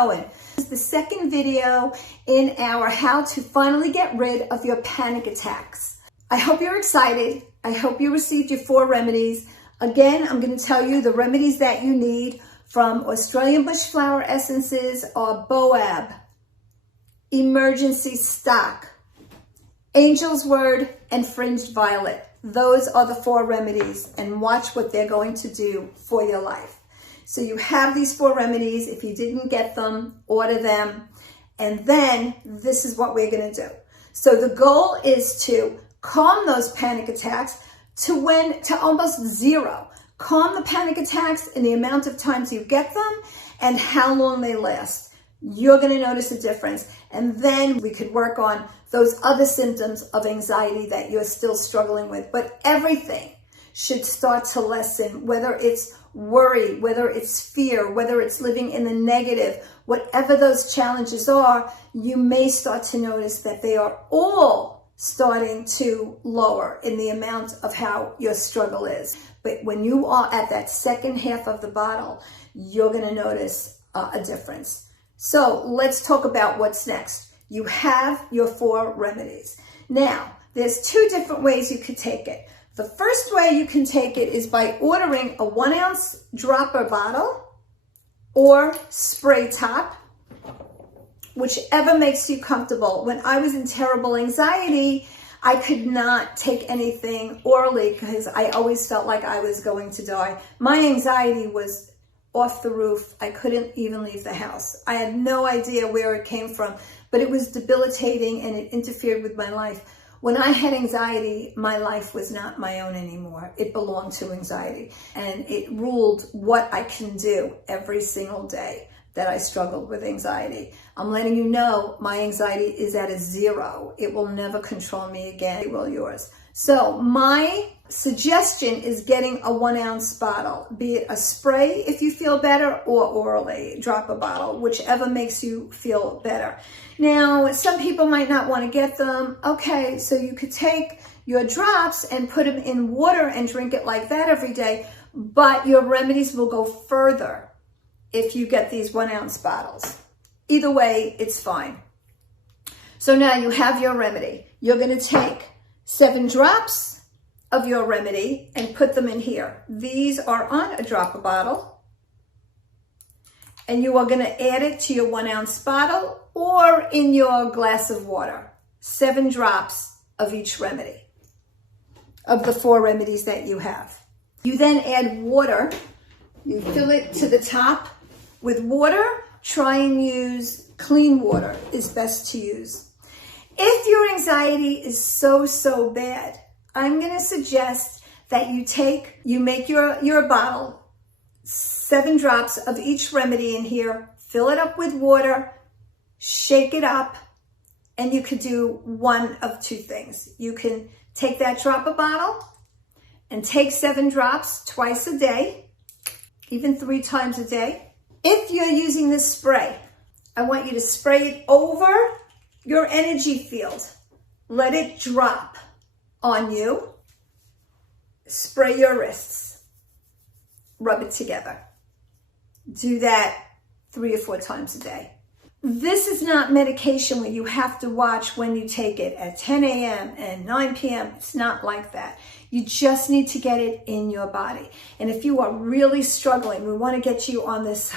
Cohen. This is the second video in our how to finally get rid of your panic attacks. I hope you're excited. I hope you received your 4 remedies. Again, I'm going to tell you the remedies that you need from Australian bush flower essences are Boab, emergency stock, angel's word, and fringed violet. Those are the 4 remedies, and watch what they're going to do for your life. So you have these 4 remedies. If you didn't get them, order them. And then this is what we're going to do. So the goal is to calm those panic attacks to almost zero. Calm the panic attacks in the amount of times you get them and how long they last. You're going to notice a difference. And then we could work on those other symptoms of anxiety that you're still struggling with. But everything should start to lessen, whether it's worry, whether it's fear, whether it's living in the negative, whatever those challenges are, you may start to notice that they are all starting to lower in the amount of how your struggle is. But when you are at that second half of the bottle, you're going to notice a difference. So let's talk about what's next. You have your 4 remedies. Now, there's 2 different ways you could take it. The first way you can take it is by ordering a 1-ounce dropper bottle or spray top, whichever makes you comfortable. When I was in terrible anxiety, I could not take anything orally because I always felt like I was going to die. My anxiety was off the roof. I couldn't even leave the house. I had no idea where it came from, but it was debilitating and it interfered with my life. When I had anxiety, my life was not my own anymore. It belonged to anxiety, and it ruled what I can do every single day that I struggled with anxiety. I'm letting you know my anxiety is at a 0. It will never control me again. It will yours. So my suggestion is getting a 1-ounce bottle, be it a spray if you feel better or orally, drop a bottle, whichever makes you feel better. Now, some people might not want to get them. Okay, so you could take your drops and put them in water and drink it like that every day, but your remedies will go further if you get these 1-ounce bottles. Either way, it's fine. So now you have your remedy. You're going to take 7 drops of your remedy and put them in here. These are on a dropper bottle. And you are going to add it to your 1-ounce bottle or in your glass of water. 7 drops of each remedy, of the 4 remedies that you have. You then add water. You fill it to the top with water. Try and use clean water is best to use. If your anxiety is so bad, I'm going to suggest that you make your bottle, 7 drops of each remedy in here, fill it up with water, shake it up, and you could do one of 2 things. You can take that dropper bottle and take 7 drops twice a day, even 3 times a day. If you're using this spray, I want you to spray it over your energy field. Let it drop on you. Spray your wrists. Rub it together. Do that 3 or 4 times a day. This is not medication where you have to watch when you take it at 10 a.m. and 9 p.m. It's not like that. You just need to get it in your body. And if you are really struggling, we want to get you on this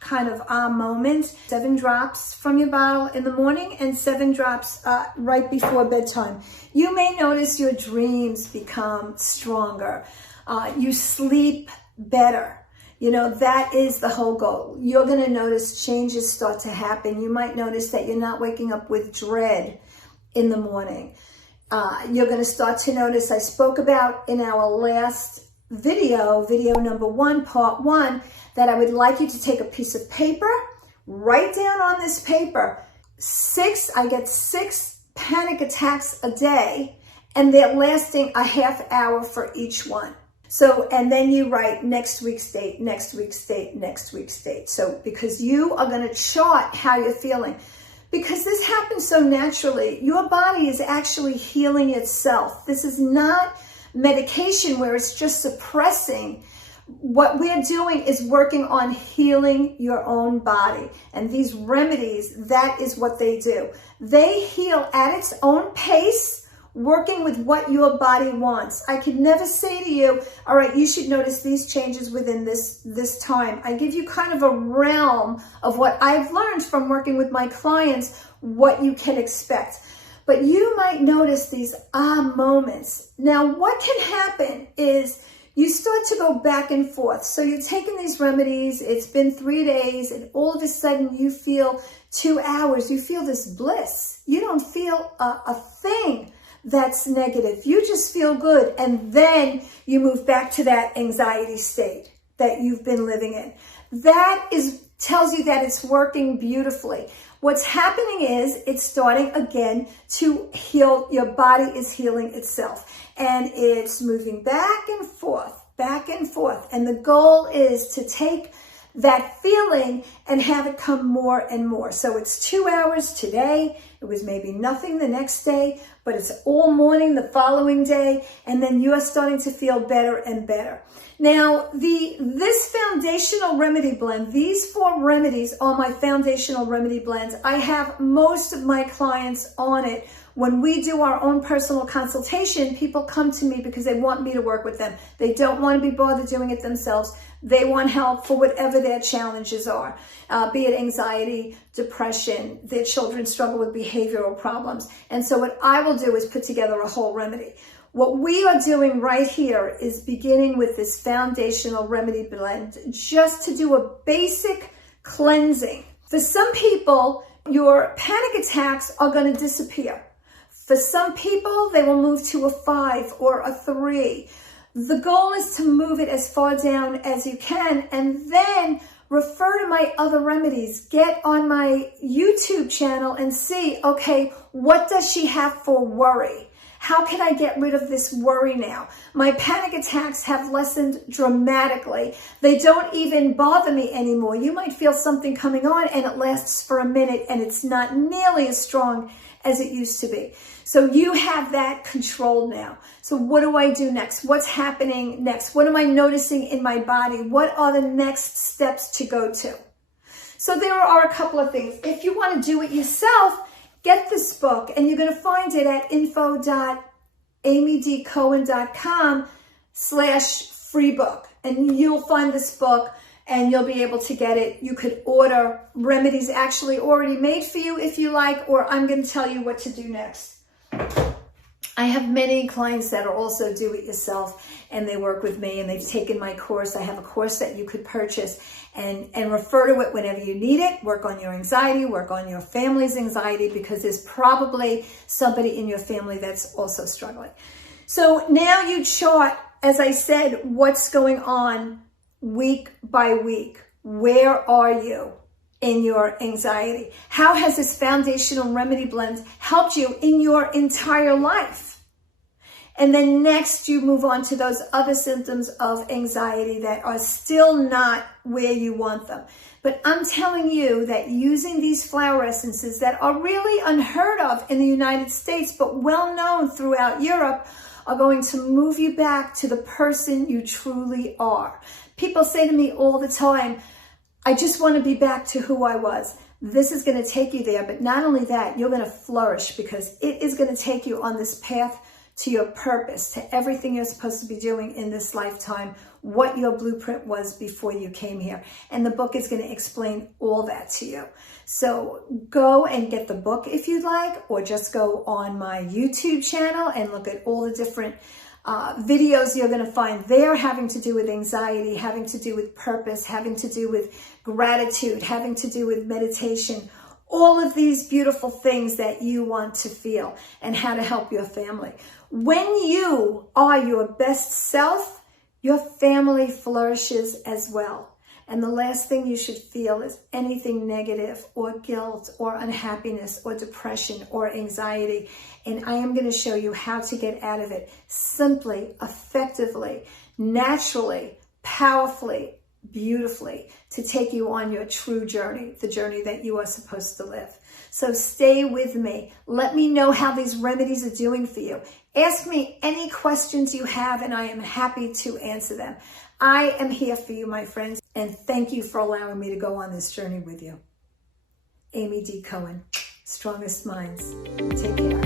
kind of moment. 7 drops from your bottle in the morning and 7 drops right before bedtime. You may notice your dreams become stronger. You sleep better. You know, that is the whole goal. You're going to notice changes start to happen. You might notice that you're not waking up with dread in the morning. You're going to start to notice, I spoke about in our last video number 1, part 1, that I would like you to take a piece of paper, write down on this paper, I get 6 panic attacks a day, and they're lasting a half hour for each one. So, and then you write next week's date, next week's date, next week's date. So, because you are going to chart how you're feeling. Because this happens so naturally, your body is actually healing itself. This is not medication where it's just suppressing What we're doing is working on healing your own body. And these remedies, that is what they do. They heal at its own pace, working with what your body wants. I could never say to you, all right, you should notice these changes within this time. I give you kind of a realm of what I've learned from working with my clients, what you can expect. But you might notice these moments. Now, what can happen is you start to go back and forth. So you're taking these remedies, it's been 3 days, and all of a sudden you feel 2 hours, you feel this bliss. You don't feel a thing that's negative. You just feel good. And then you move back to that anxiety state that you've been living in. That tells you that it's working beautifully. What's happening is it's starting again to heal. Your body is healing itself. And it's moving back and forth, back and forth. And the goal is to take that feeling and have it come more and more. So it's 2 hours today. It was maybe nothing the next day, but it's all morning the following day. And then you're starting to feel better and better. Now, this foundational remedy blend, these 4 remedies are my foundational remedy blends. I have most of my clients on it. When we do our own personal consultation, people come to me because they want me to work with them. They don't want to be bothered doing it themselves. They want help for whatever their challenges are, be it anxiety, depression, their children struggle with behavioral problems. And so what I will do is put together a whole remedy. What we are doing right here is beginning with this foundational remedy blend just to do a basic cleansing. For some people, your panic attacks are going to disappear. For some people, they will move to a 5 or a 3. The goal is to move it as far down as you can, and then refer to my other remedies. Get on my YouTube channel and see, okay, what does she have for worry? How can I get rid of this worry now? My panic attacks have lessened dramatically. They don't even bother me anymore. You might feel something coming on and it lasts for a minute and it's not nearly as strong as it used to be. So you have that control now. So what do I do next? What's happening next? What am I noticing in my body? What are the next steps to go to? So there are a couple of things. If you want to do it yourself, get this book, and you're going to find it at info.amydcohen.com/freebook. And you'll find this book and you'll be able to get it. You could order remedies actually already made for you if you like, or I'm going to tell you what to do next. I have many clients that are also do-it-yourself, and they work with me, and they've taken my course. I have a course that you could purchase and refer to it whenever you need it. Work on your anxiety, work on your family's anxiety, because there's probably somebody in your family that's also struggling. So now you chart, as I said, what's going on week by week. Where are you in your anxiety? How has this foundational remedy blend helped you in your entire life? And then next you move on to those other symptoms of anxiety that are still not where you want them. But I'm telling you that using these flower essences that are really unheard of in the United States, but well known throughout Europe, are going to move you back to the person you truly are. People say to me all the time, I just want to be back to who I was. This is going to take you there. But not only that, you're going to flourish, because it is going to take you on this path to your purpose, to everything you're supposed to be doing in this lifetime, what your blueprint was before you came here. And the book is going to explain all that to you. So go and get the book if you'd like, or just go on my YouTube channel and look at all the different videos you're going to find there, having to do with anxiety, having to do with purpose, having to do with gratitude, having to do with meditation, all of these beautiful things that you want to feel, and how to help your family. When you are your best self, your family flourishes as well. And the last thing you should feel is anything negative or guilt or unhappiness or depression or anxiety. And I am going to show you how to get out of it simply, effectively, naturally, powerfully, beautifully, to take you on your true journey, the journey that you are supposed to live. So stay with me. Let me know how these remedies are doing for you. Ask me any questions you have, and I am happy to answer them. I am here for you, my friends, and thank you for allowing me to go on this journey with you. Amy D. Cohen, Strongest Minds. Take care.